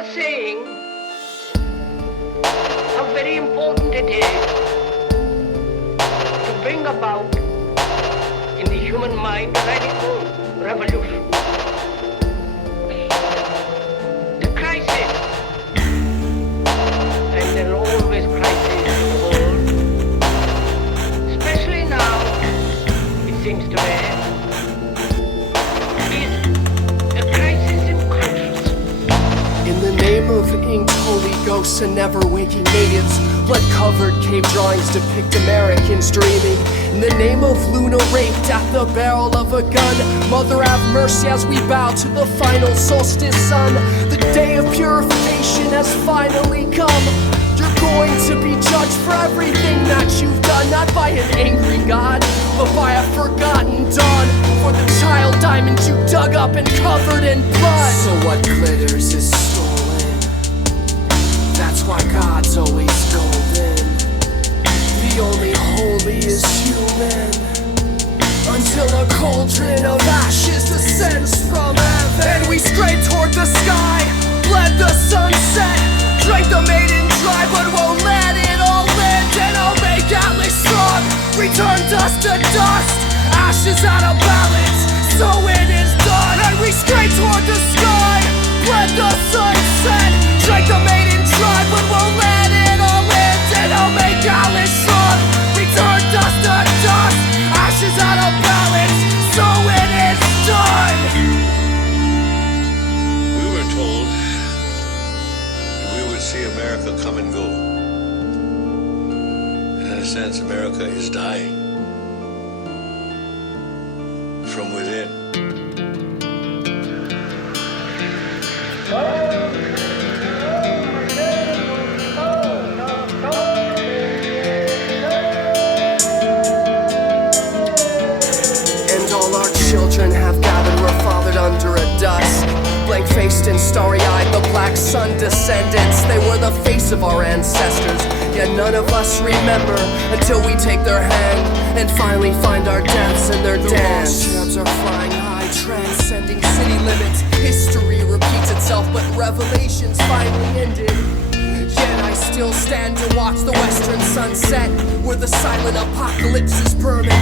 was saying how very important it is to bring about in the human mind a radical revolution. The crisis, and there are always crises in the world, especially now, it seems to me, is a crisis in consciousness. In the name of inked holy ghosts and never-waking natives, blood-covered cave drawings depict Americans dreaming. In the name of Luna raped at the barrel of a gun, Mother have mercy as we bow to the final solstice sun. The day of purification has finally come. You're going to be judged for everything that you've done, not by an angry God, but by a forgotten dawn. For the child diamond you dug up and covered in blood. So what glitters is stolen. That's why God's always golden. The only holy is human, until a cauldron of ashes descends from heaven. And we straight toward the sky, bled the sunset, drank the maiden dry, but won't let it all end. And I'll make Atlas strong, return dust to dust, ashes out of balance, so it is done. And we straight toward the sky, bled the sunset, drank the maiden dry, but won't let it all end. And I'll make Atlas strong, return dust to dust, ashes out of balance, so it is done. We were told that we would see America come and go. And in a sense, America is dying from within. And all our children have gathered, were fathered under a dust. Blank-faced and starry-eyed, the black sun descendants. They were the face of our ancestors, yet none of us remember until we take their hand and finally find our deaths in their dance. The cherubs are flying high, transcending city limits. History repeats itself, but revelations finally ended. Yet I still stand to watch the western sunset, where the silent apocalypse is permanent.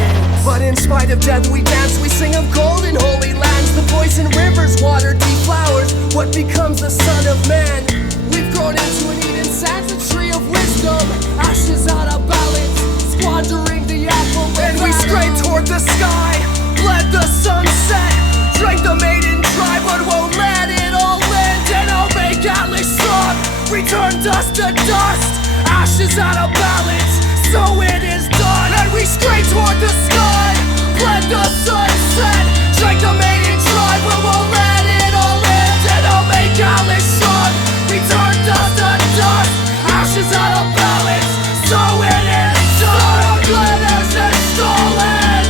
But in spite of death we dance, we sing of gold in holy lands. The poison rivers water deflowers what becomes the son of man. We've grown into an Eden sands, a tree of wisdom, ashes out of balance, squandering the apple. And we straight toward the sky, bled the sunset, drank the maiden dry, but won't let it all end. And I'll make Atlas strong, return dust to dust, ashes out of balance, so it is done. And we straight toward the sky, bled the sunset, drank the maiden dry, but won't let it all end. And I'll make Atlas strong, return dust to dust, ashes out of balance, so it is done. Our glitters is stolen,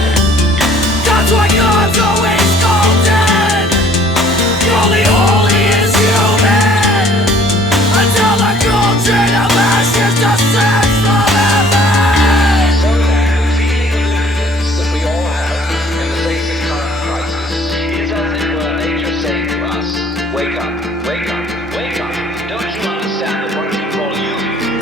that's why God's always golden. The only holy is human, until the cauldron of ashes descends from heaven. So then, the feeling of loneliness that we all have in the face of current crisis is as it were nature saying to us, wake up, wake up, wake up. Don't you understand that what you call you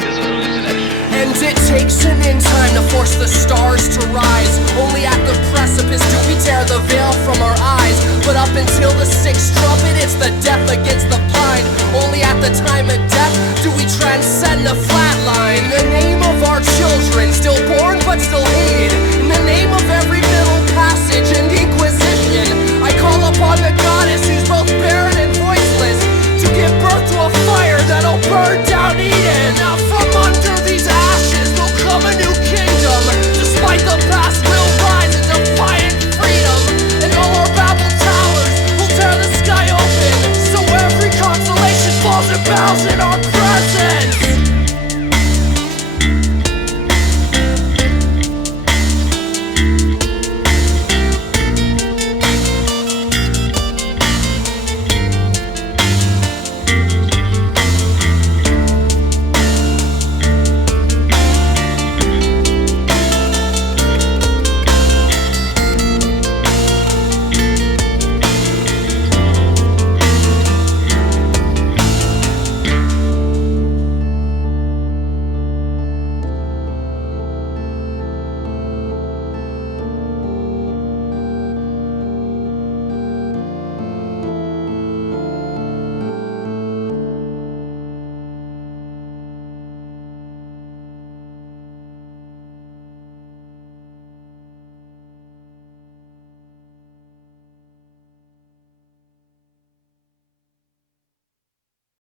is a hallucination? And it takes an end time to force the stars to rise. Only at the precipice do we tear the veil from our eyes. But up until the sixth trumpet, it's the death against the blind. Only at the time of death do we transcend the flat line. In the name